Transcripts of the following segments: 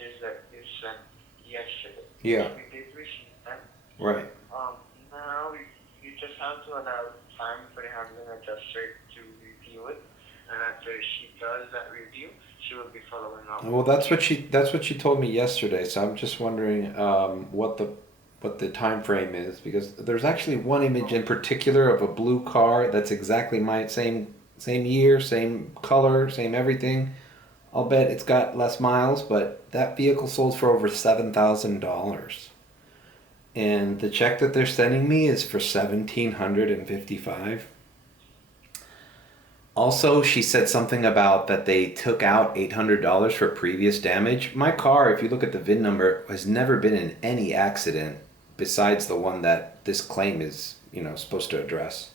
images that you sent yesterday. Yeah. We did receive them. Right. Now you just have to allow time for the handling adjuster to review it, and after she does that review, she will be following up. Well, that's what she told me yesterday. So I'm just wondering what the time frame is, because there's actually one image in particular of a blue car that's exactly my same year, same color, same everything. I'll bet it's got less miles, but that vehicle sold for over $7,000. And the check that they're sending me is for $1,755. Also, she said something about that they took out $800 for previous damage. My car, if you look at the VIN number, has never been in any accident besides the one that this claim is, supposed to address.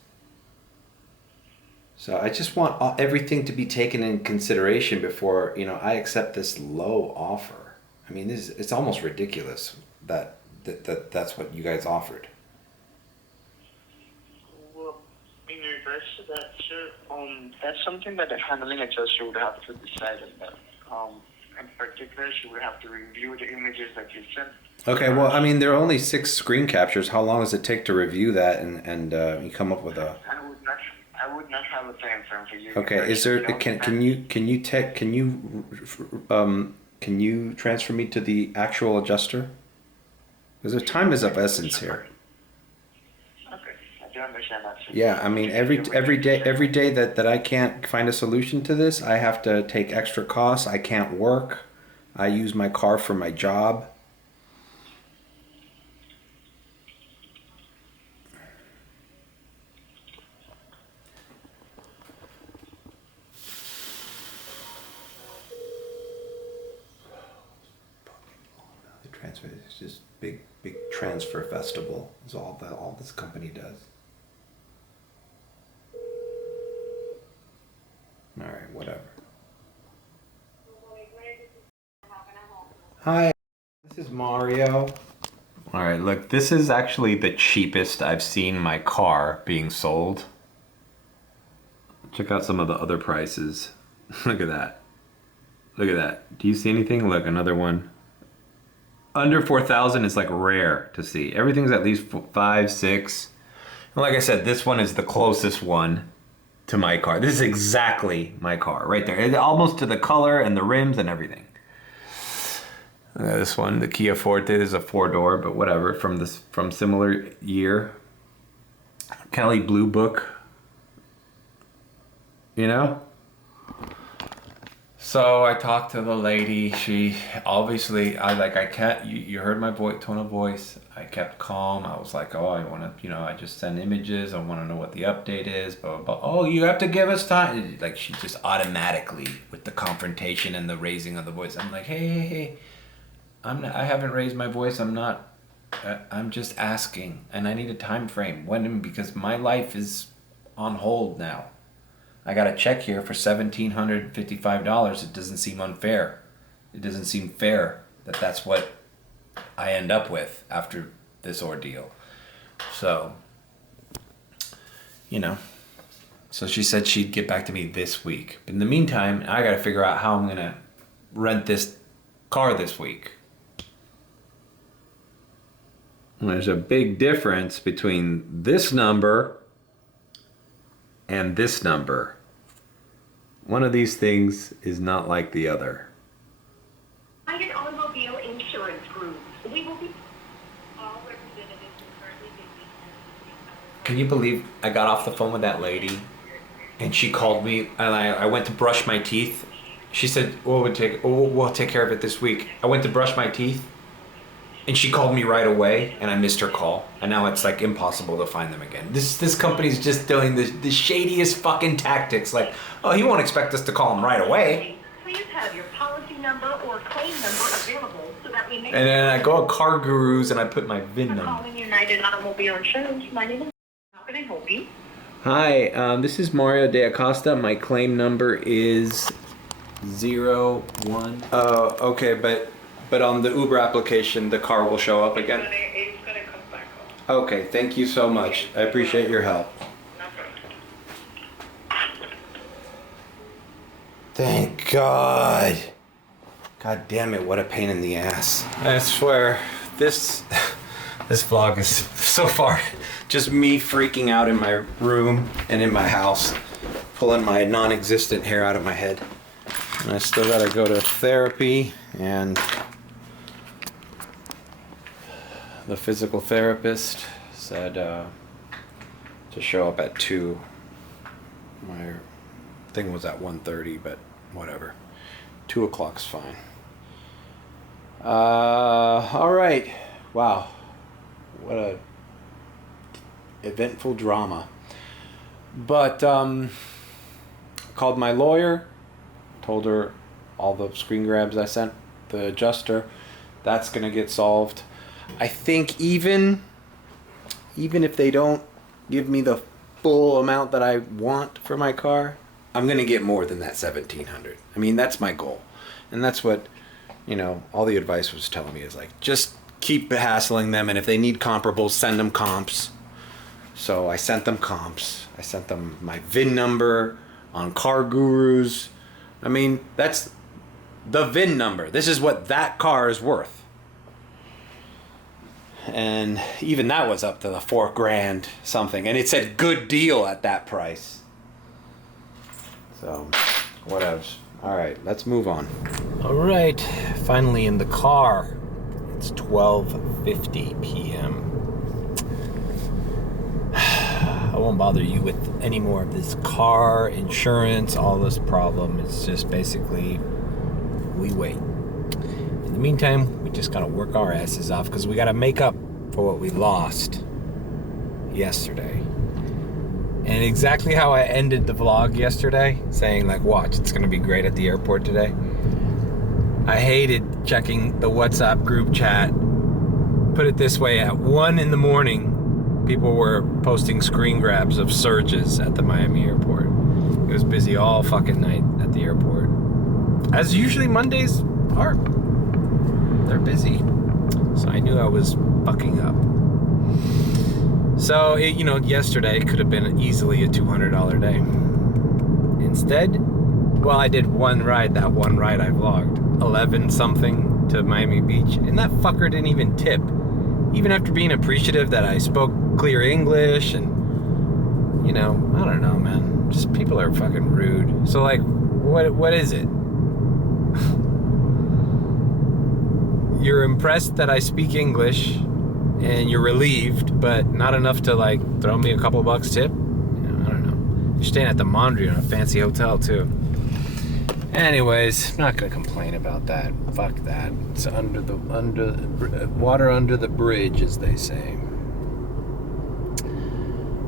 So I just want everything to be taken in consideration before, I accept this low offer. I mean, it's almost ridiculous that's what you guys offered. Well, in regards to that, sir, that's something that the handling adjuster would have to decide on that. In particular, she would have to review the images that you sent. Okay, well, I mean, there are only 6 screen captures. How long does it take to review that and you come up with a... I would not have a time frame for you. Okay, is there can you transfer me to the actual adjuster? Because the time is of essence here. Okay, I do understand that, sir. Yeah, I mean, every day that I can't find a solution to this, I have to take extra costs. I can't work. I use my car for my job. It's just big transfer festival is all this company does. All right, whatever. Hi, this is Mario. All right, look, this is actually the cheapest I've seen my car being sold. Check out some of the other prices. Look at that. Look at that. Do you see anything? Look, another one. Under 4,000 is like rare to see. Everything's at least 5, 6. And like I said, this one is the closest one to my car. This is exactly my car right there. It's almost to the color and the rims and everything. This one, the Kia Forte, is a 4-door, but whatever, from similar year. Kelly Blue Book. So I talked to the lady. She obviously, you heard my tone of voice. I kept calm. I was like, oh, I want to, I just send images. I want to know what the update is, blah, blah, blah. Oh, you have to give us time. Like, she just automatically, with the confrontation and the raising of the voice. I'm like, hey. I haven't raised my voice. I'm just asking. And I need a time frame. Because my life is on hold now. I got a check here for $1,755. It doesn't seem unfair. It doesn't seem fair that that's what I end up with after this ordeal. So, So she said she'd get back to me this week. But in the meantime, I got to figure out how I'm going to rent this car this week. And there's a big difference between this number and this number. One of these things is not like the other. United Automobile Insurance Group. We will be all representatives are currently busy. Can you believe I got off the phone with that lady and she called me and I went to brush my teeth. She said, we'll take care of it this week. I went to brush my teeth and she called me right away and I missed her call. And now it's like impossible to find them again. This company's just doing the shadiest fucking tactics. Like, oh, he won't expect us to call him right away. Please have your policy number or claim number available so that we may... And then I go to Car Gurus and I put my VIN number. Calling United Automobile Insurance. My name is... How can I help you? Hi, this is Mario De Acosta. My claim number is 01... Oh, okay, but on the Uber application, the car will show up again? It's going to come back up. Okay, thank you so much. I appreciate your help. No problem. Thank God. God damn it, what a pain in the ass. I swear, this vlog is so far just me freaking out in my room and in my house, pulling my non-existent hair out of my head. And I still gotta go to therapy, and the physical therapist said to show up at 2. My thing was at 1:30, but whatever. 2 o'clock's fine. All right. Wow. What a eventful drama. But called my lawyer, told her all the screen grabs I sent the adjuster, that's gonna get solved. I think even if they don't give me the full amount that I want for my car, I'm gonna get more than that $1,700. I mean, that's my goal, and that's what, you know, all the advice was telling me is like, just keep hassling them, and if they need comparables, send them comps. So I sent them comps. I sent them my VIN number on Car Gurus. I mean, that's the VIN number. This is what that car is worth. And even that was up to the $4,000 something, and it said good deal at that price. So, whatevs. All right, let's move on. All right, finally in the car. It's 12:50 p.m. I won't bother you with any more of this car insurance, all this problem. It's just basically we wait. In the meantime, we just gotta work our asses off because we gotta make up for what we lost yesterday. And exactly how I ended the vlog yesterday, saying like, watch, it's gonna be great at the airport today. I hated checking the WhatsApp group chat. Put it this way, at 1 a.m, people were posting screen grabs of surges at the Miami airport. It was busy all fucking night at the airport. As usually Mondays are. They're busy. So I knew I was fucking up. So, yesterday could have been easily a $200 day. Instead, well, I did one ride. That one ride I vlogged. 11 something to Miami Beach. And that fucker didn't even tip. Even after being appreciative that I spoke clear English and, I don't know, man. Just people are fucking rude. So, like, what is it? You're impressed that I speak English and you're relieved, but not enough to, like, throw me a couple bucks tip? I don't know. You're staying at the Mondrian in a fancy hotel, too. Anyways, I'm not gonna complain about that. Fuck that. It's water under the bridge, as they say.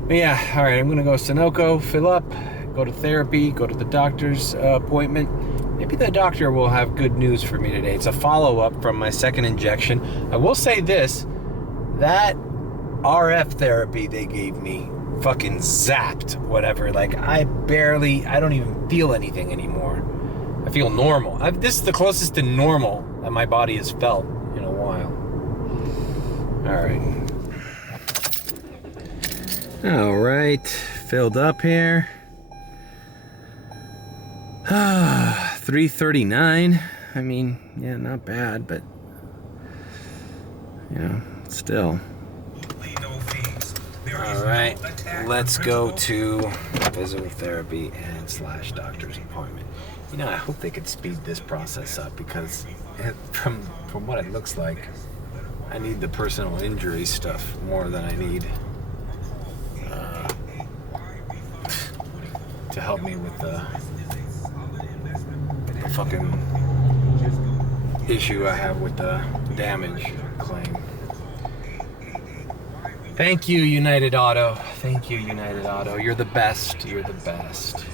But yeah, all right. I'm gonna go to Sunoco, fill up, go to therapy, go to the doctor's appointment. Maybe the doctor will have good news for me today. It's a follow-up from my second injection. I will say this: that RF therapy they gave me fucking zapped whatever. Like I don't even feel anything anymore. I feel normal. This is the closest to normal that my body has felt in a while. All right, filled up here. 339. I mean, yeah, not bad, but still. All right, let's go to physical therapy and / doctor's appointment. I hope they could speed this process up because from what it looks like, I need the personal injury stuff more than I need to help me with the fucking issue I have with the damage claim. Thank you, United Auto. Thank you, United Auto. You're the best. You're the best.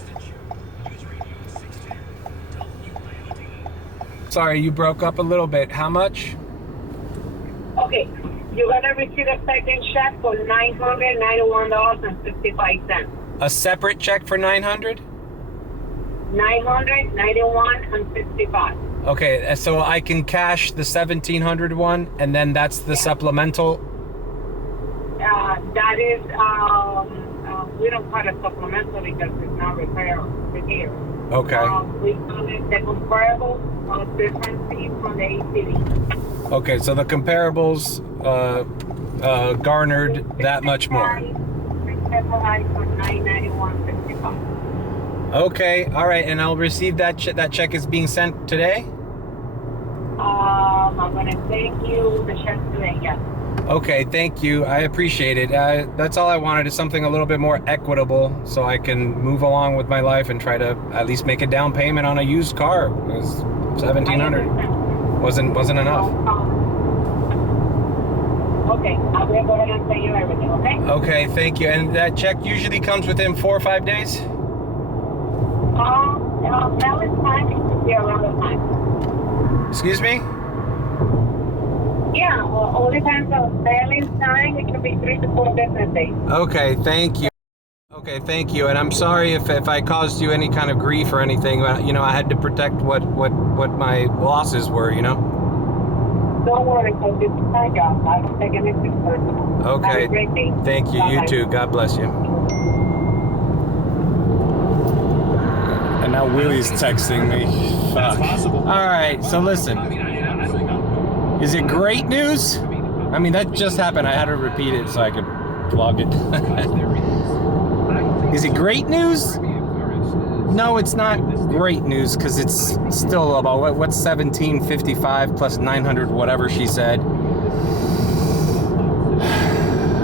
Sorry, you broke up a little bit. How much? Okay, you're gonna receive a second check for $991.65. A separate check for $900? $991.65. Okay, so I can cash the $1,700 one, and then that's the supplemental. That is, we don't call it supplemental because it's not repair. Okay. We call it the comparable. discrepancy from the ACV. Okay, so the comparables garnered that much more. Okay, all right, and I'll receive that that check is being sent today? I'm going to send you the check today, yes. Okay, thank you. I appreciate it. That's all I wanted, is something a little bit more equitable so I can move along with my life and try to at least make a down payment on a used car. It was $1,700. Wasn't enough. Okay, I will go ahead and send you everything, okay? Okay, thank you. And that check usually comes within 4 or 5 days? Valentine's it could be around the time. Excuse me? Yeah, well, all depends on Valentine's. It could be 3 to 4 business days. Okay, thank you. Okay, thank you. And I'm sorry if I caused you any kind of grief or anything. You know, I had to protect what my losses were, you know? Don't worry, because it's my job. I don't take anything personal. Okay. Have a great day. Thank you. Bye-bye. You too. God bless you. And now Willie's texting me. Fuck. All right, so listen. Is it great news? I mean, that just happened. I had to repeat it so I could vlog it. Is it great news? No, it's not great news, because it's still about what's 1755 plus 900, whatever she said.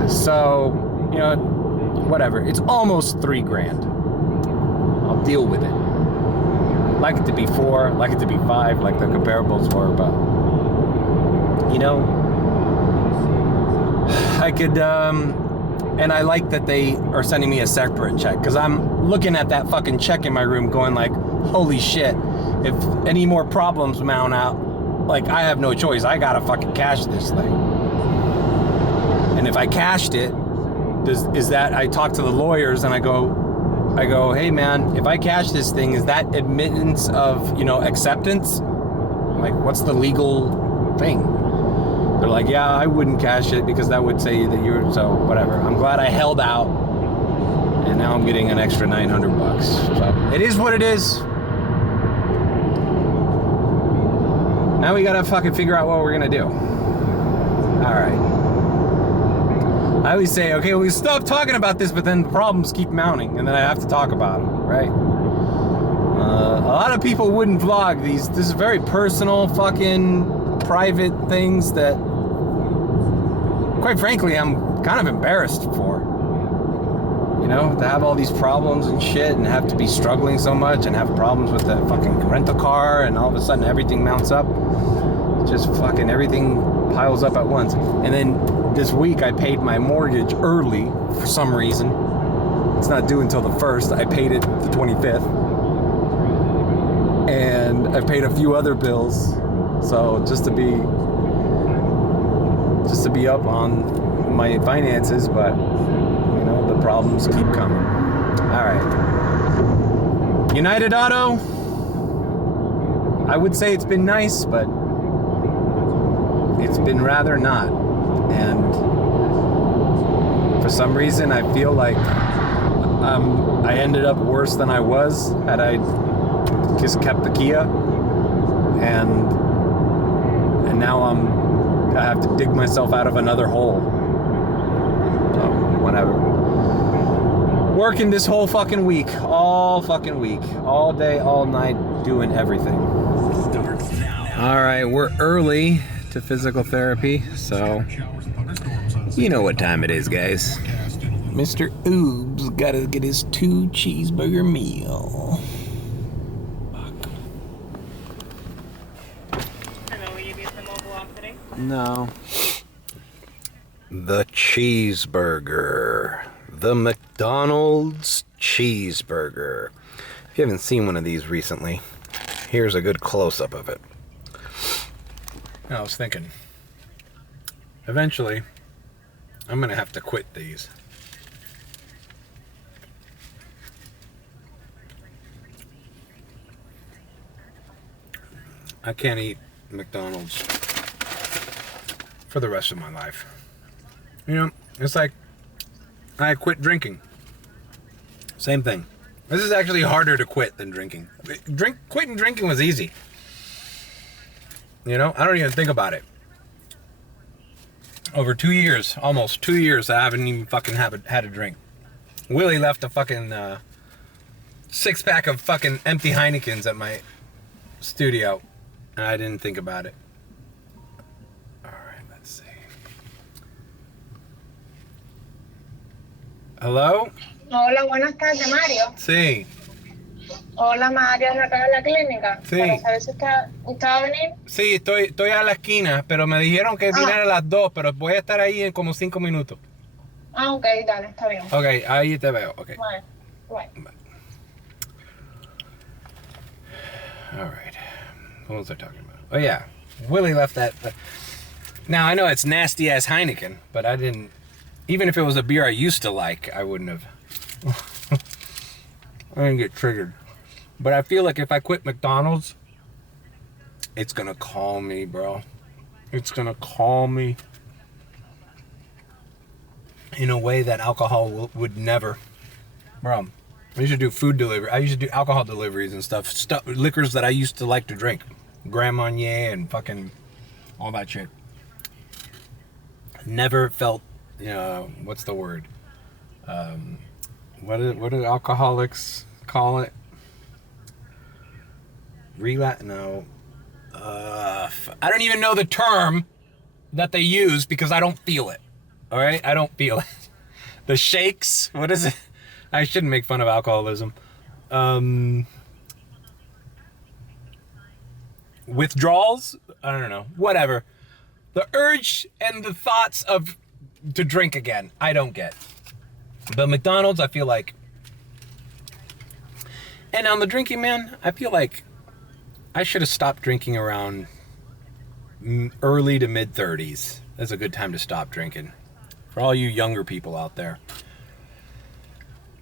So, you know, whatever. It's almost $3,000. I'll deal with it. Like it to be 4, like it to be 5, like the comparables were, but you know, I could, and I like that they are sending me a separate check, because I'm looking at that fucking check in my room going like, holy shit, if any more problems mount out, like, I have no choice. I gotta fucking cash this thing. And if I cashed it, is that, I talk to the lawyers and I go, hey man, if I cash this thing, is that admittance of, you know, acceptance? Like, what's the legal thing? They're like, yeah, I wouldn't cash it because that would say that you're, so whatever. I'm glad I held out, and now I'm getting an extra $900. So it is what it is. Now we gotta fucking figure out what we're gonna do. All right. I always say, okay, we stop talking about this, but then the problems keep mounting, and then I have to talk about them, right? A lot of people wouldn't vlog these. This is very personal, fucking private things that, quite frankly, I'm kind of embarrassed for. You know, to have all these problems and shit, and have to be struggling so much, and have problems with the fucking rental car, and all of a sudden everything mounts up. Just fucking everything piles up at once. And then this week I paid my mortgage early for some reason. It's not due until the 1st. I paid it the 25th. And I paid a few other bills. So just to be up on my finances, but you know, the problems keep coming. All right. United Auto, I would say it's been nice, but it's been rather not. And for some reason, I feel like I ended up worse than I was had I just kept the Kia. And now I have to dig myself out of another hole. So, whatever. Working this whole fucking week. All fucking week. All day, all night, doing everything. Alright, we're early to physical therapy, so you know what time it is, guys. Mr. Oobs gotta get his 2 cheeseburger meal. No. The cheeseburger. The McDonald's cheeseburger. If you haven't seen one of these recently, here's a good close-up of it. I was thinking, eventually, I'm gonna have to quit these. I can't eat McDonald's for the rest of my life. You know, it's like I quit drinking. Same thing. This is actually harder to quit than drinking. Quitting drinking was easy. You know, I don't even think about it. Over 2 years, almost 2 years, I haven't even fucking had a drink. Willie left a fucking 6-pack of fucking empty Heinekens at my studio, and I didn't think about it. All right, let's see. Hello? Hola, buenas tardes, Mario. Sí. Hola, Mario, de acá de la clínica. Sí. Para saber si usted va a venir. Sí, estoy a la esquina, pero me dijeron que viniera a las 2, pero voy a estar ahí en como 5 minutos. Ah, ok, dale, está bien. Ok, ahí te veo, ok. Bueno, bueno. All right. What was I talking about? Oh, yeah. Willie left that. Now, I know it's nasty ass Heineken, but I didn't. Even if it was a beer I used to like, I wouldn't have. I didn't get triggered. But I feel like if I quit McDonald's, it's gonna calm me, bro. It's gonna calm me in a way that alcohol would never. Bro, I used to do food delivery. I used to do alcohol deliveries and stuff. Liquors that I used to like to drink. Grand Marnier and fucking all that shit. Never felt, what's the word? What do alcoholics call it? No. I don't even know the term that they use because I don't feel it. All right? I don't feel it. The shakes. What is it? I shouldn't make fun of alcoholism. Withdrawals? I don't know. Whatever. The urge and the thoughts to drink again, I don't get. But McDonald's, I feel like. And on the drinking, man, I feel like I should have stopped drinking around early to mid 30s. That's a good time to stop drinking. For all you younger people out there.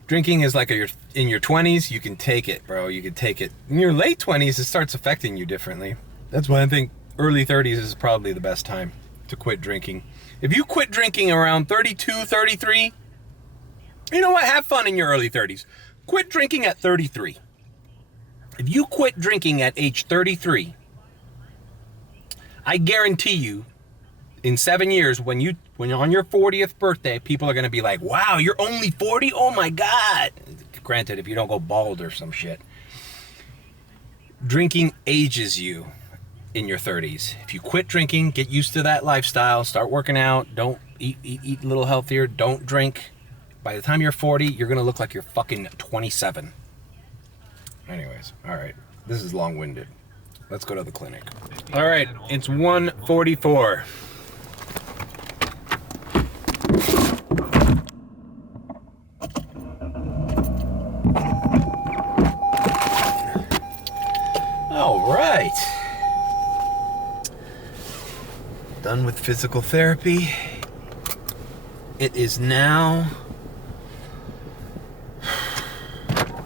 Drinking is like in your 20s, you can take it, bro. You can take it. In your late 20s, it starts affecting you differently. That's why I think early 30s is probably the best time to quit drinking. If you quit drinking around 32, 33, you know what? Have fun in your early 30s. Quit drinking at 33. If you quit drinking at age 33, I guarantee you, in 7 years, when you're on your 40th birthday, people are going to be like, wow, you're only 40? Oh my God. Granted, if you don't go bald or some shit. Drinking ages you in your 30s. If you quit drinking, get used to that lifestyle, start working out, don't eat a little healthier, don't drink. By the time you're 40, you're going to look like you're fucking 27. Anyways, all right. This is long-winded. Let's go to the clinic. All right, it's 1:44. All right. Done with physical therapy. It is now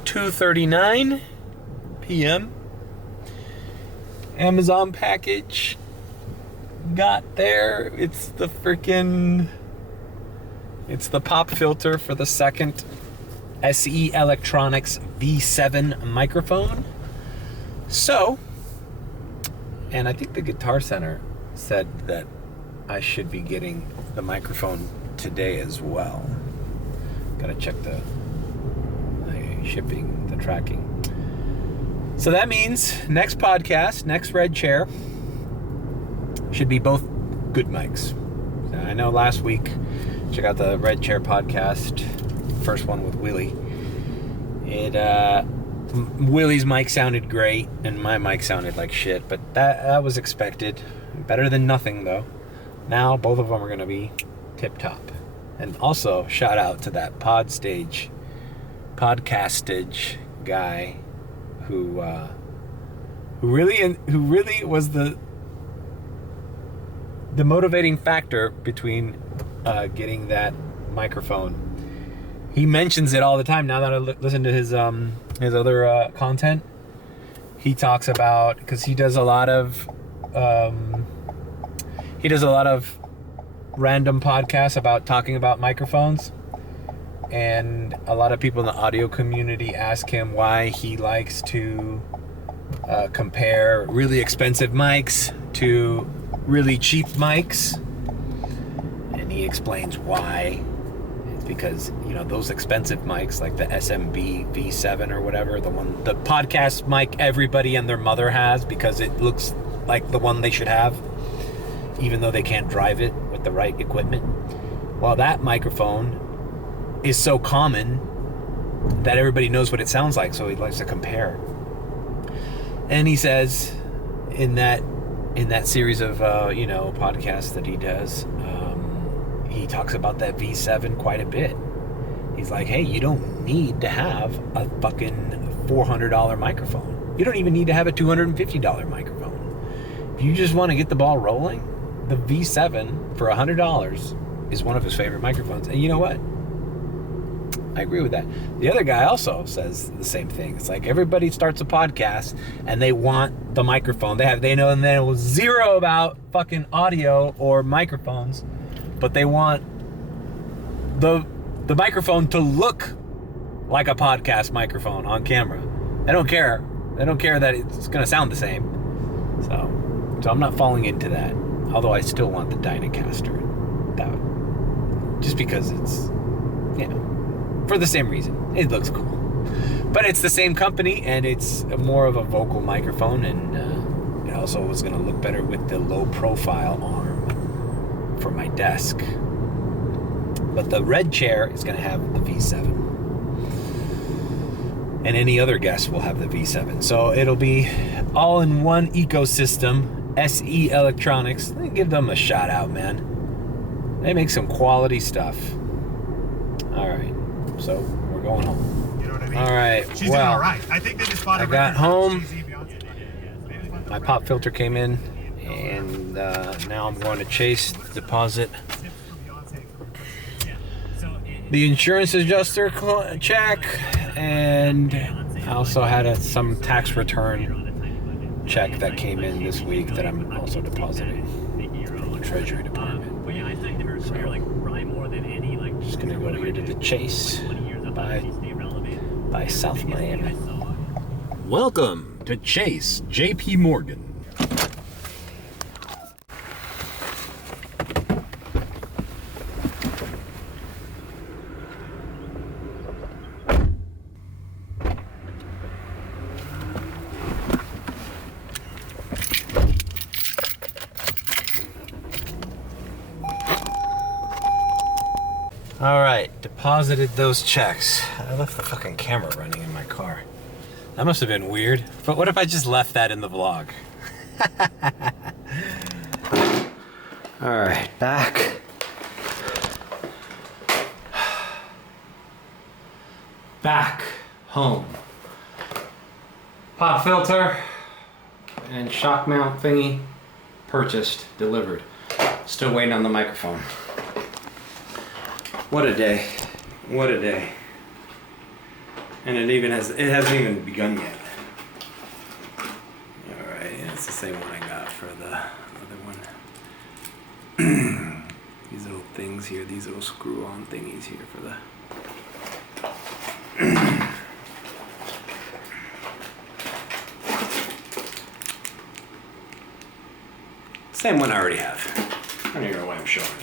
2:39 p.m. Amazon package got there. It's the pop filter for the second SE Electronics V7 microphone. So, and I think the Guitar Center said that I should be getting the microphone today as well. Gotta check the shipping, the tracking. So that means next podcast, next Red Chair, should be both good mics. Now, I know last week, check out the Red Chair podcast, first one with Willie. Willie's mic sounded great, and my mic sounded like shit, but that was expected. Better than nothing, though. Now, both of them are going to be tip-top. And also, shout out to that Podcastage guy who really was the motivating factor between getting that microphone. He mentions it all the time. Now that I listen to his other content, he talks about, because he does a lot of random podcasts about talking about microphones. And a lot of people in the audio community ask him why he likes to compare really expensive mics to really cheap mics, and he explains why. It's because, you know, those expensive mics like the SMB V7 or whatever, the podcast mic everybody and their mother has because it looks like the one they should have, even though they can't drive it with the right equipment. Well, that microphone is so common that everybody knows what it sounds like, so he likes to compare. And he says in that series of podcasts that he does, he talks about that V7 quite a bit. He's like, hey, you don't need to have a fucking $400 microphone. You don't even need to have a $250 microphone. If you just want to get the ball rolling, the V7 for $100 is one of his favorite microphones. And you know what? I agree with that. The other guy also says the same thing. It's like everybody starts a podcast and they want the microphone. They know zero about fucking audio or microphones, but they want the microphone to look like a podcast microphone on camera. They don't care. They don't care that it's gonna sound the same. So I'm not falling into that. Although I still want the Dynacaster. Just because it's, you know, for the same reason. It looks cool. But it's the same company, and it's more of a vocal microphone, and it also was going to look better with the low profile arm for my desk. But the red chair is going to have the V7. And any other guest will have the V7. So it'll be all in one ecosystem. SE Electronics. Let me give them a shout out, man. They make some quality stuff. All right. So we're going home. You know what I mean? All right. She's doing all right. I think they just bought I a got record. home. My pop filter came in, and now I'm going to Chase deposit the insurance adjuster check, and I also had some tax return check that came in this week that I'm also depositing from the Treasury Department. So, just gonna go here to the Chase by South Miami. Welcome to Chase JP Morgan. All right, deposited those checks. I left the fucking camera running in my car. That must have been weird. But what if I just left that in the vlog? All right, back. Back home. Pop filter and shock mount thingy purchased, delivered. Still waiting on the microphone. What a day. What a day. And it hasn't even begun yet. Alright, yeah, it's the same one I got for the other one. These little things here, these little screw-on thingies here for the... Same one I already have. I don't even know why I'm showing it.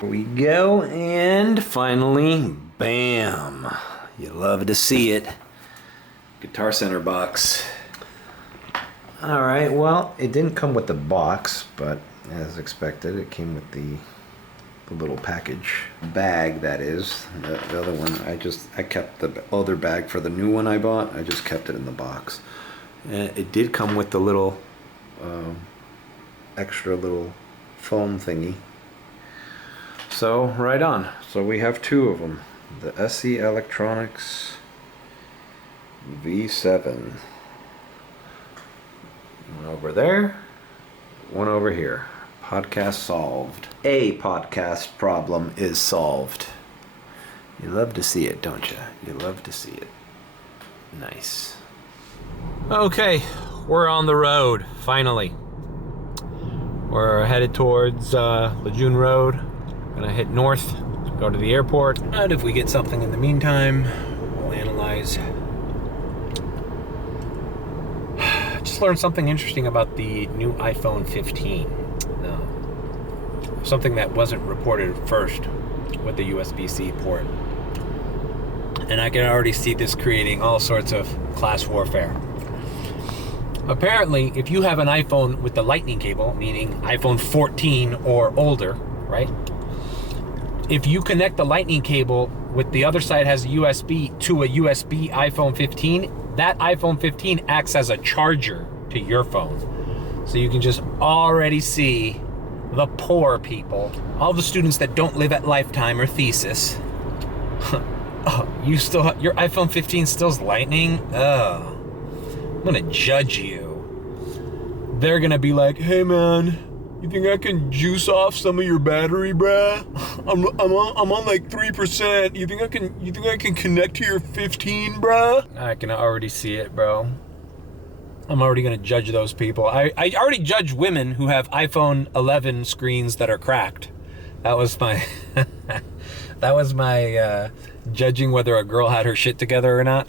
Here we go, and finally, bam. You love to see it. Guitar Center box. Alright, well, it didn't come with the box, but as expected, it came with the little package. Bag, that is. The other one, I kept the other bag for the new one I bought. I just kept it in the box. And it did come with the little, extra little foam thingy. So, right on. So we have two of them. The SE Electronics V7. One over there, one over here. Podcast solved. A podcast problem is solved. You love to see it, don't you? You love to see it. Nice. Okay, we're on the road, finally. We're headed towards Lejeune Road. Gonna hit north, go to the airport. And if we get something in the meantime, we'll analyze. Just just learned something interesting about the new iPhone 15. Something that wasn't reported first with the USB-C port. And I can already see this creating all sorts of class warfare. Apparently, if you have an iPhone with the lightning cable, meaning iPhone 14 or older, right? If you connect the lightning cable with the other side has a USB to a USB iPhone 15, that iPhone 15 acts as a charger to your phone. So you can just already see the poor people, all the students that don't live at lifetime or thesis. Oh, you still have, your iPhone 15 still's lightning? Oh, I'm gonna judge you. They're gonna be like, hey man, you think I can juice off some of your battery, bruh? I'm on like 3%. You think I can connect to your 15, bruh? I can already see it, bro. I'm already gonna judge those people. I already judge women who have iPhone 11 screens that are cracked. That was my judging whether a girl had her shit together or not.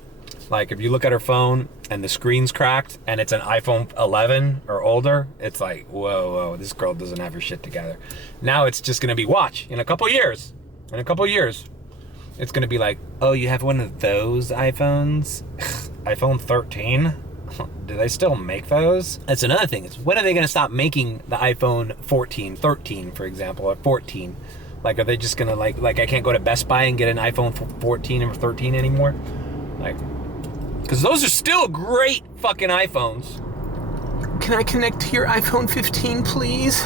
Like if you look at her phone and the screen's cracked and it's an iPhone 11 or older, it's like, whoa, this girl doesn't have her shit together. Now it's just gonna be, watch, in a couple years, it's gonna be like, oh, you have one of those iPhones? iPhone 13? Do they still make those? That's another thing. Is when are they gonna stop making the iPhone 14, 13, for example, or 14? Like, are they just gonna like I can't go to Best Buy and get an iPhone 14 or 13 anymore? Like, because those are still great fucking iPhones. Can I connect to your iPhone 15, please?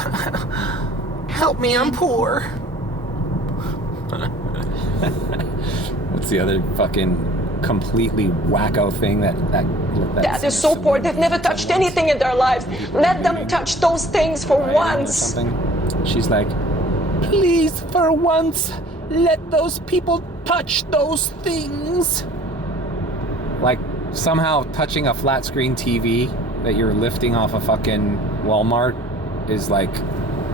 Help me, I'm poor. What's the other fucking completely wacko thing that Dad is so poor, they've never touched anything in their lives. Let them touch those things for once. Something. She's like, Please, for once, let those people touch those things. like somehow touching a flat screen TV that you're lifting off a fucking Walmart is like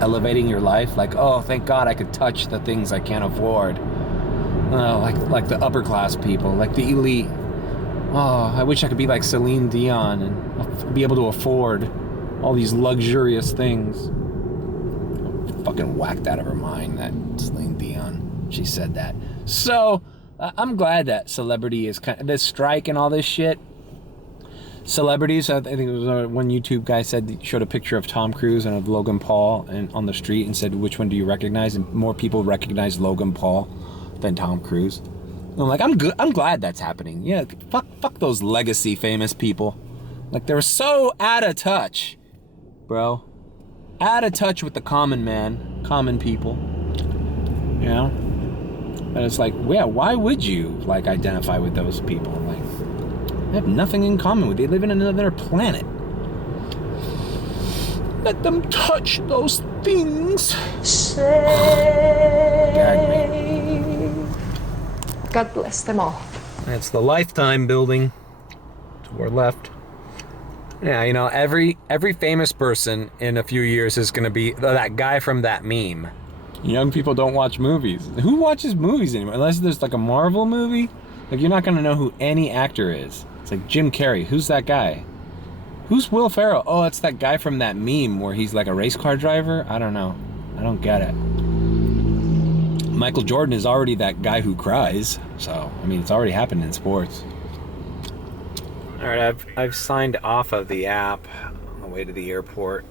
elevating your life. Like, oh, thank God I could touch the things I can't afford. Like the upper class people, like the elite. Oh, I wish I could be like Celine Dion and be able to afford all these luxurious things. Fucking whacked out of her mind, that Celine Dion. She said that. So, I'm glad that celebrity is kind of, this strike and all this shit. Celebrities, I think it was one YouTube guy showed a picture of Tom Cruise and of Logan Paul and on the street and said, which one do you recognize? And more people recognize Logan Paul than Tom Cruise. And I'm like, I'm glad that's happening. Yeah, fuck those legacy famous people. Like, they're so out of touch, bro. Out of touch with the common man, common people. You know? And it's like, yeah, why would you like identify with those people? Like, they have nothing in common with you. They live in another planet. Let them touch those things. Gag me. God bless them all. That's the Lifetime building to our left. Yeah, you know, every famous person in a few years is going to be that guy from that meme. Young people don't watch movies. Who watches movies anymore? Unless there's like a Marvel movie? Like, you're not going to know who any actor is. It's like Jim Carrey. Who's that guy? Who's Will Ferrell? Oh, it's that guy from that meme where he's like a race car driver? I don't know. I don't get it. Michael Jordan is already that guy who cries. So, I mean, it's already happened in sports. All right, I've signed off of the app on the way to the airport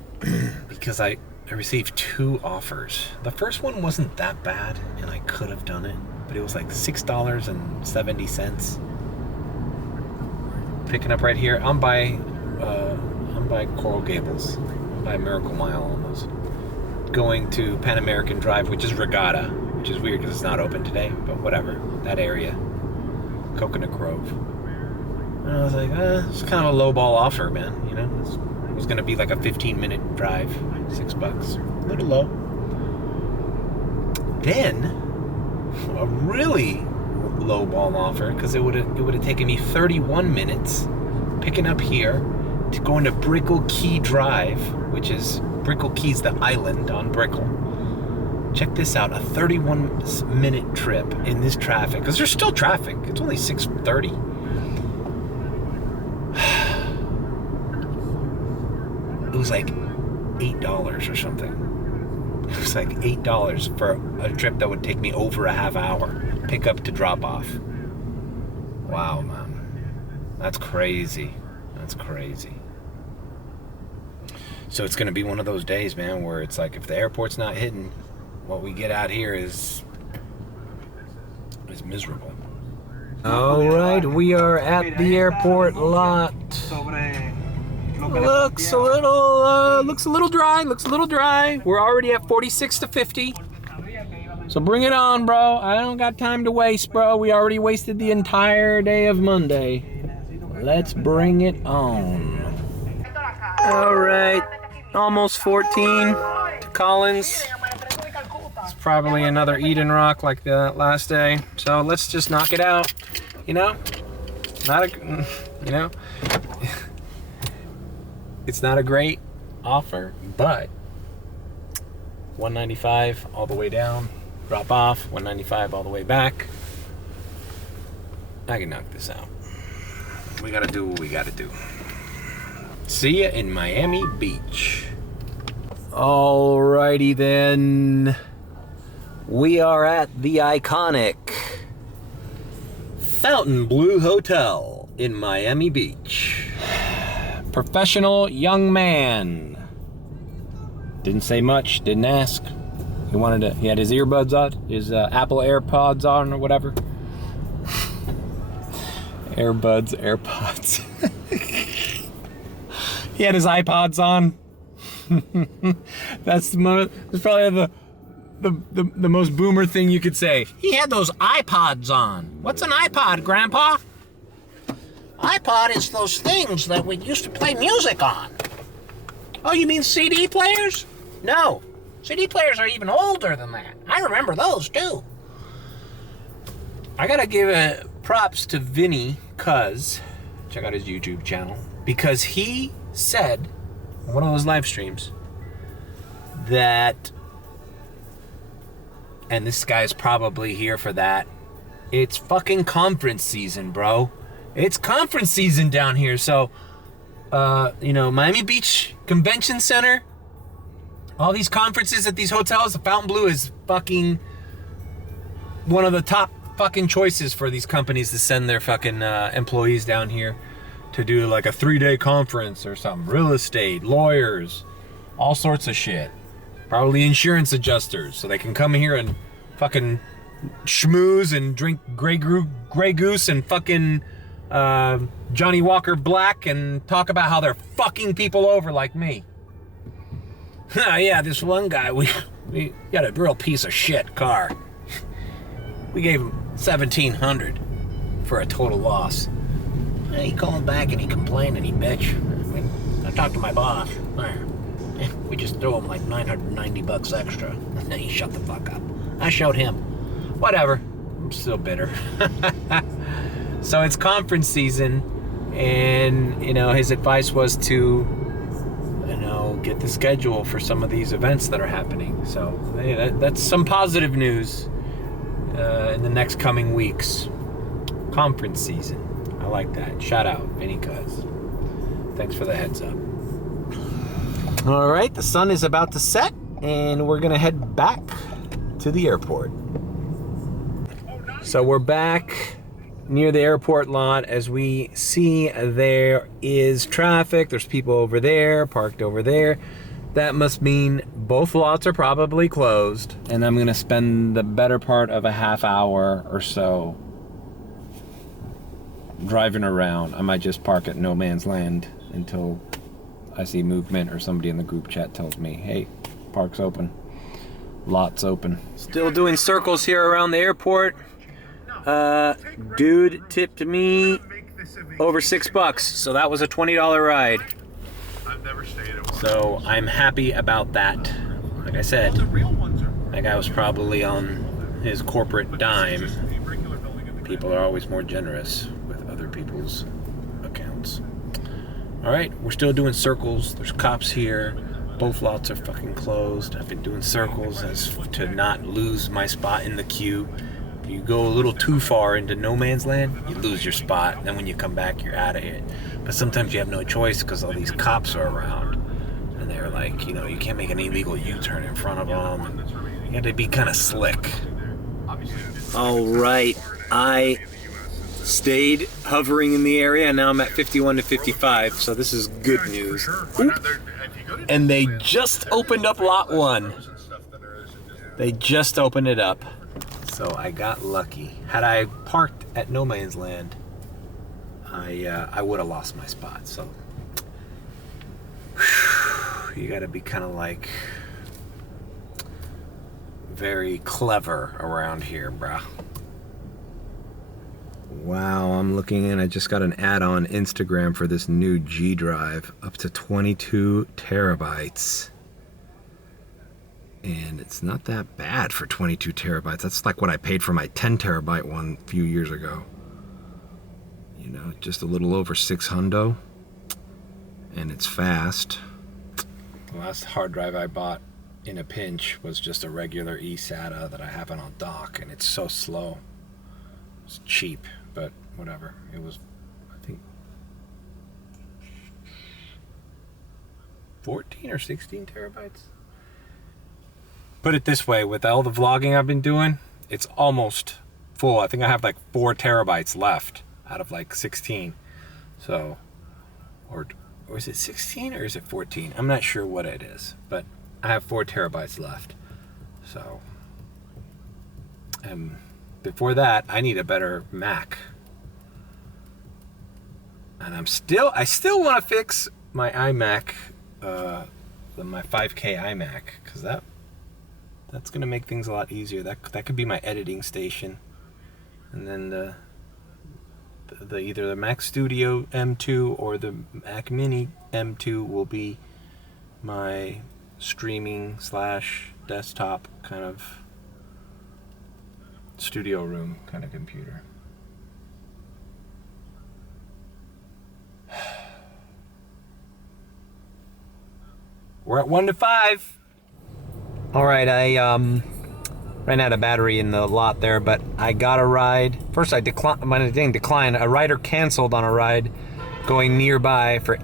because I received 2 offers. The first one wasn't that bad, and I could have done it, but it was like $6.70. Picking up right here. I'm by Coral Gables. I'm by Miracle Mile almost. Going to Pan American Drive, which is Regatta, which is weird because it's not open today, but whatever. That area. Coconut Grove. And I was like, it's kind of a lowball offer, man. You know, it was going to be like a 15-minute drive, $6, a little low. Then, a really lowball offer, because it would have taken me 31 minutes picking up here to go into Brickell Key Drive, which is Brickell Key's the island on Brickell. Check this out, a 31-minute trip in this traffic, because there's still traffic. It's only 6:30. was like $8 or something. It was like $8 for a trip that would take me over a half hour. Pick up to drop off. Wow, man. That's crazy. That's crazy. So it's going to be one of those days, man, where it's like if the airport's not hitting, what we get out here is miserable. All right, we are at the airport lot. Looks a little dry. We're already at 46 to 50. So bring it on, bro. I don't got time to waste, bro. We already wasted the entire day of Monday. Let's bring it on. All right, almost 14 to Collins. It's probably another Eden Rock like the last day. So let's just knock it out. You know, it's not a great offer, but $195 all the way down, drop off, $195 all the way back. I can knock this out. We gotta do what we gotta do. See ya in Miami Beach. Alrighty then. We are at the iconic Fontainebleau Hotel in Miami Beach. Professional young man. Didn't say much, didn't ask. He had his earbuds on, his Apple AirPods on or whatever. AirPods. He had his iPods on. That's probably the most boomer thing you could say. He had those iPods on. What's an iPod, Grandpa? iPod is those things that we used to play music on. Oh, you mean CD players? No. CD players are even older than that. I remember those, too. I gotta give props to Vinny, cuz, check out his YouTube channel, because he said in one of those live streams that, and this guy's probably here for that, it's fucking conference season, bro. It's conference season down here, so, Miami Beach Convention Center, all these conferences at these hotels, the Fontainebleau is fucking one of the top fucking choices for these companies to send their fucking employees down here to do like a 3-day conference or something. Real estate, lawyers, all sorts of shit. Probably insurance adjusters, so they can come here and fucking schmooze and drink Grey Goose and fucking Johnny Walker Black and talk about how they're fucking people over like me. Yeah, this one guy, we got a real piece of shit car. We gave him $1,700 for a total loss. And he called back and he complained and he bitched. I talked to my boss. We just threw him like $990 extra. And he shut the fuck up. I showed him. Whatever. I'm still bitter. So it's conference season, and his advice was to get the schedule for some of these events that are happening. So hey, that's some positive news in the next coming weeks. Conference season. I like that. Shout out, Vinny Cuz. Thanks for the heads up. All right, the sun is about to set, and we're gonna head back to the airport. So we're back near the airport lot. As we see, there is traffic. There's people over there, parked over there. That must mean both lots are probably closed. And I'm gonna spend the better part of a half hour or so driving around. I might just park at no man's land until I see movement or somebody in the group chat tells me, hey, park's open, lot's open. Still doing circles here around the airport. Dude tipped me over $6, so that was a $20 ride. So I'm happy about that. Like I said, that guy was probably on his corporate dime. People are always more generous with other people's accounts. All right, we're still doing circles. There's cops here. Both lots are fucking closed. I've been doing circles as to not lose my spot in the queue. If you go a little too far into no man's land, you lose your spot. Then when you come back, you're out of it. But sometimes you have no choice because all these cops are around. like, you know, you can't make an illegal U-turn in front of them. You have to be kind of slick. All right, I stayed hovering in the area, and now I'm at 51 to 55, so this is good news. And they just opened up lot 1. They just opened it up. So I got lucky. Had I parked at no man's land, I would have lost my spot. So you gotta be kind of like very clever around here, bruh. Wow, I'm looking in. I just got an ad on Instagram for this new G drive, up to 22 terabytes. And it's not that bad for 22 terabytes. That's like what I paid for my 10 terabyte one a few years ago. You know, just a little over $600. And it's fast. The last hard drive I bought in a pinch was just a regular eSATA that I have on dock, and it's so slow. It's cheap, but whatever. It was, I think, 14 or 16 terabytes. Put it this way, with all the vlogging I've been doing, it's almost full. I think I have like 4 terabytes left out of like 16. So, or is it 16 or is it 14? I'm not sure what it is, but I have 4 terabytes left. So, before that, I need a better Mac. And I still want to fix my iMac, my 5K iMac, because that's gonna make things a lot easier. That could be my editing station, and then the either the Mac Studio M2 or the Mac Mini M2 will be my streaming / desktop kind of studio room kind of computer. We're at 1 to 5. All right, I ran out of battery in the lot there, but I got a ride. First, I didn't decline. A rider canceled on a ride going nearby for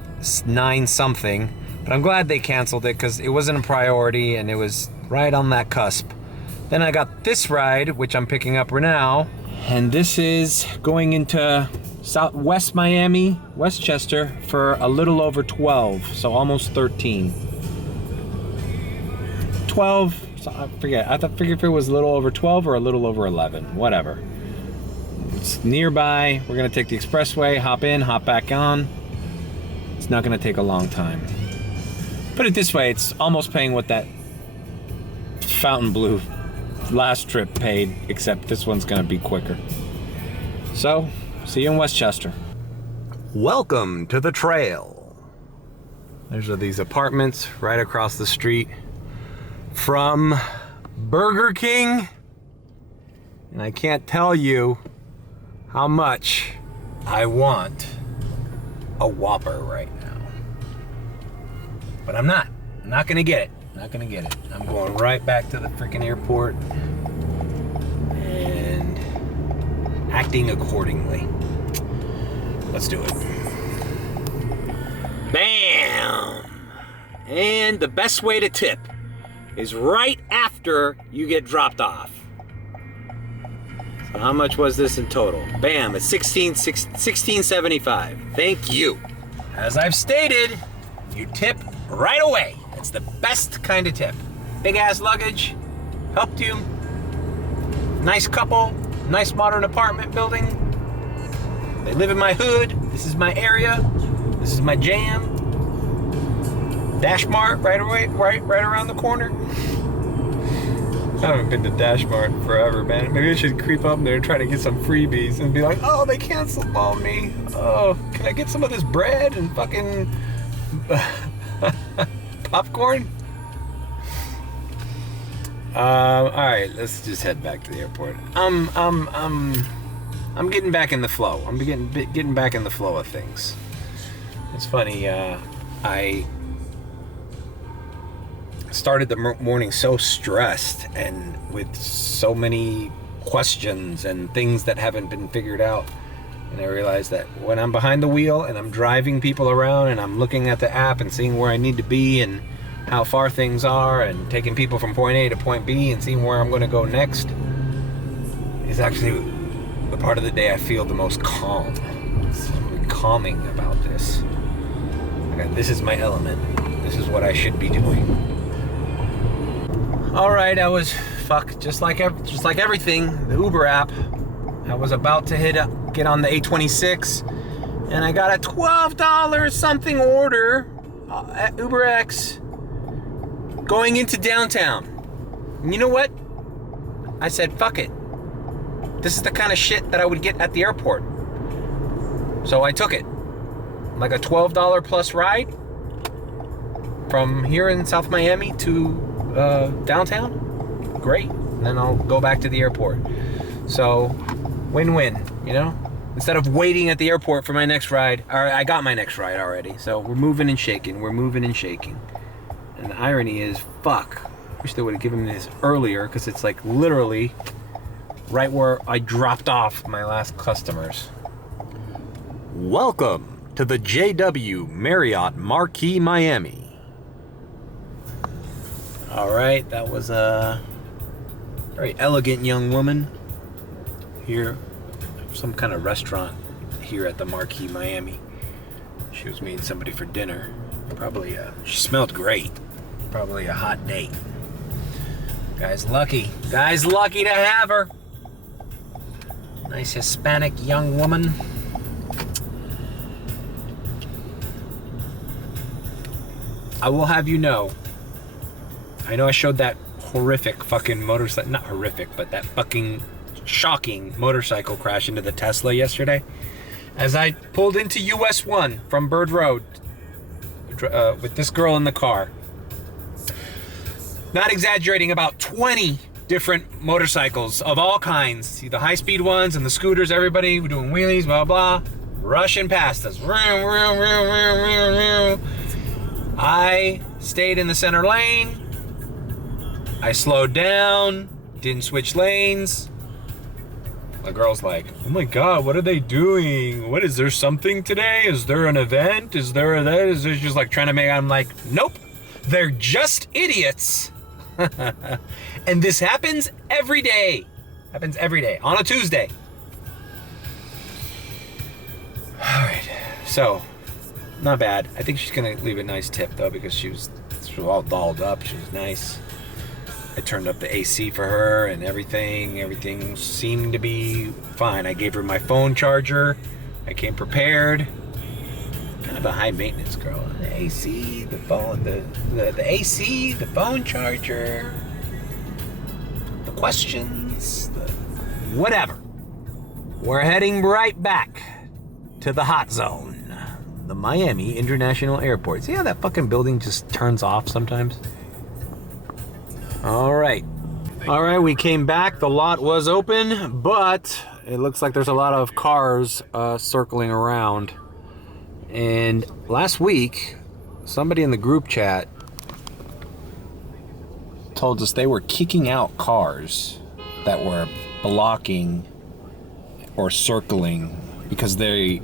9 something, but I'm glad they canceled it because it wasn't a priority and it was right on that cusp. Then I got this ride, which I'm picking up right now, and this is going into Southwest Miami, Westchester, for a little over 12, so almost 13. 12, so I forget. I figured if it was a little over 12 or a little over 11, whatever. It's nearby. We're gonna take the expressway, hop in, hop back on. It's not gonna take a long time. Put it this way, it's almost paying what that Fountain Blue last trip paid, except this one's gonna be quicker. So, see you in Westchester. Welcome to the trail. There's these apartments right across the street from Burger King, and I can't tell you how much I want a Whopper right now. But I'm not gonna get it. I'm going right back to the freaking airport and acting accordingly. Let's do it. Bam! And the best way to tip is right after you get dropped off. So how much was this in total? Bam, it's $16.75. Thank you. As I've stated, you tip right away. It's the best kind of tip. Big ass luggage, helped you. Nice couple, nice modern apartment building. They live in my hood. This is my area. This is my jam. Dash Mart right around the corner. I haven't been to Dash Mart forever, man. Maybe I should creep up there and try to get some freebies and be like, oh, they canceled on me. Oh, can I get some of this bread and fucking popcorn? All right, let's just head back to the airport. I'm getting back in the flow. I'm getting back in the flow of things. It's funny. I started the morning so stressed and with so many questions and things that haven't been figured out. And I realized that when I'm behind the wheel and I'm driving people around and I'm looking at the app and seeing where I need to be and how far things are and taking people from point A to point B and seeing where I'm going to go next is actually the part of the day I feel the most calm. There's something calming about this. This is my element. This is what I should be doing. All right, I was just like everything. The Uber app. I was about to get on the 826, and I got a $12 something order at UberX going into downtown. And you know what? I said, fuck it. This is the kind of shit that I would get at the airport. So I took it. Like a $12 plus ride from here in South Miami to downtown. Great. And then I'll go back to the airport. So win-win, you know? Instead of waiting at the airport for my next ride, I got my next ride already. So we're moving and shaking. And the irony is, fuck. Wish they would have given me this earlier, because it's like literally right where I dropped off my last customers. Welcome to the JW Marriott Marquis Miami. All right, that was a very elegant young woman here, some kind of restaurant here at the Marquis Miami. She was meeting somebody for dinner. She smelled great. Probably a hot date. Guy's lucky to have her. Nice Hispanic young woman. I will have you know, I know I showed that horrific fucking motorcycle, not horrific, but that fucking shocking motorcycle crash into the Tesla yesterday. As I pulled into US 1 from Bird Road with this girl in the car. Not exaggerating, about 20 different motorcycles of all kinds. See the high-speed ones and the scooters, everybody doing wheelies, blah, blah, rushing past us. I stayed in the center lane. I slowed down, didn't switch lanes. The girl's like, oh my God, what are they doing? What, is there something today? Is there an event? Is there just like trying to make, I'm like, nope, they're just idiots. And this happens every day. On a Tuesday. All right, so not bad. I think she's gonna leave a nice tip though, because she was all dolled up. She was nice. I turned up the AC for her and everything seemed to be fine. I gave her my phone charger. I came prepared. Kind of a high maintenance girl. The AC, the phone, the AC, the phone charger, the questions, whatever. We're heading right back to the hot zone, the Miami International Airport. See how that fucking building just turns off sometimes? All right, we came back. The lot was open, but it looks like there's a lot of cars circling around. And last week, somebody in the group chat told us they were kicking out cars that were blocking or circling because they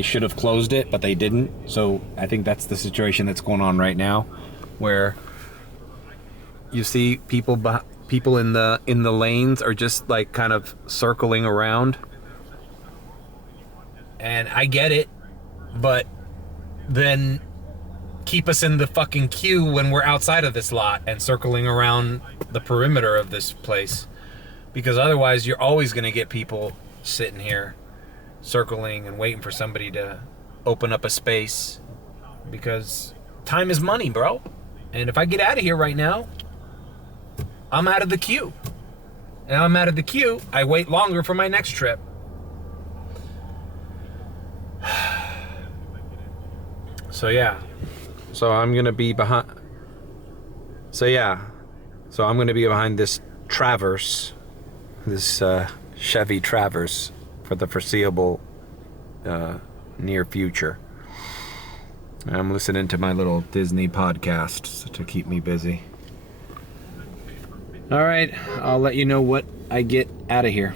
should have closed it, but they didn't. So I think that's the situation that's going on right now, where you see people in the lanes are just like kind of circling around. And I get it, but then keep us in the fucking queue when we're outside of this lot and circling around the perimeter of this place, because otherwise you're always going to get people sitting here circling and waiting for somebody to open up a space, because time is money, bro. And if I get out of here right now, I'm out of the queue. And I'm out of the queue, I wait longer for my next trip. So yeah. So I'm gonna be behind. So I'm gonna be behind this Traverse, this Chevy Traverse, for the foreseeable near future. I'm listening to my little Disney podcast to keep me busy. All right, I'll let you know what I get out of here.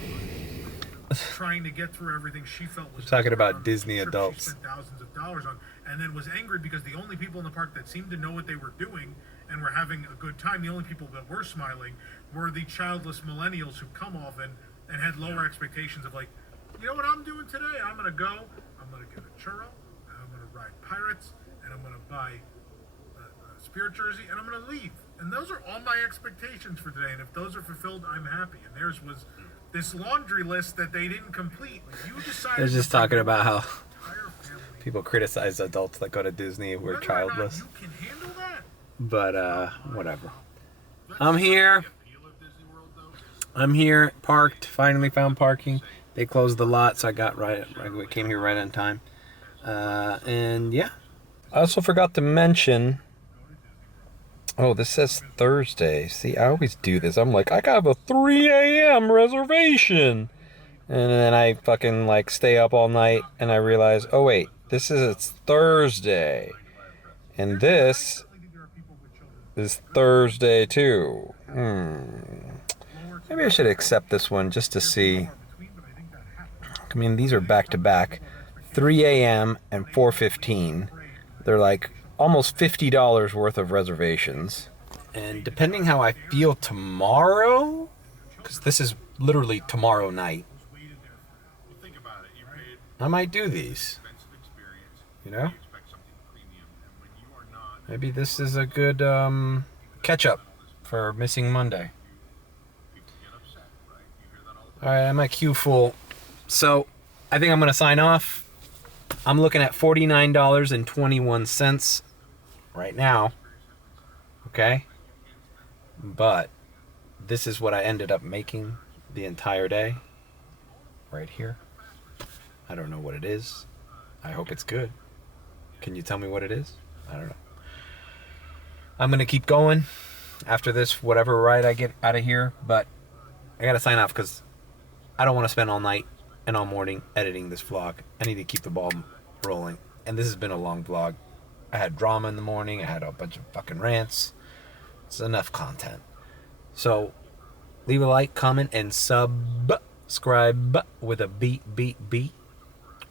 trying to get through everything she felt was Talking about a Disney trip adults. She spent thousands of dollars on, and then was angry because the only people in the park that seemed to know what they were doing and were having a good time, the only people that were smiling, were the childless millennials who come often and had lower expectations of like, you know what I'm doing today? I'm gonna go, I'm gonna get a churro, and I'm gonna ride pirates, and I'm gonna buy a spirit jersey, and I'm gonna leave. And those are all my expectations for today. And if those are fulfilled, I'm happy. And theirs was this laundry list that they didn't complete. You decided. They're just talking about how entire family. people criticize adults that go to Disney who are Whether or not childless. you can handle that. But whatever. I'm here. I'm here, parked. Finally found parking. They closed the lot, so I came here right on time. And yeah. I also forgot to mention. Oh, this says Thursday. See, I always do this. I'm like, I got a 3 a.m. reservation. And then I fucking like stay up all night and I realize, oh wait, it's Thursday. And this is Thursday too. Maybe I should accept this one just to see. I mean, these are back to back. 3 a.m. and 4:15. They're like almost $50 worth of reservations. And depending how I feel tomorrow, because this is literally tomorrow night, I might do these. You know? Maybe this is a good catch-up for missing Monday. Alright, I'm at queue full. So, I think I'm going to sign off. I'm looking at $49.21 right now. Okay? But this is what I ended up making the entire day. Right here. I don't know what it is. I hope it's good. Can you tell me what it is? I don't know. I'm going to keep going after this, whatever ride I get out of here. But I got to sign off because I don't want to spend all night and all morning editing this vlog. I need to keep the ball rolling. And this has been a long vlog. I had drama in the morning. I had a bunch of fucking rants. It's enough content. So, leave a like, comment, and subscribe with a beat.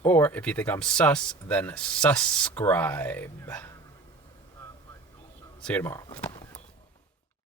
Or, if you think I'm sus, then subscribe. See you tomorrow.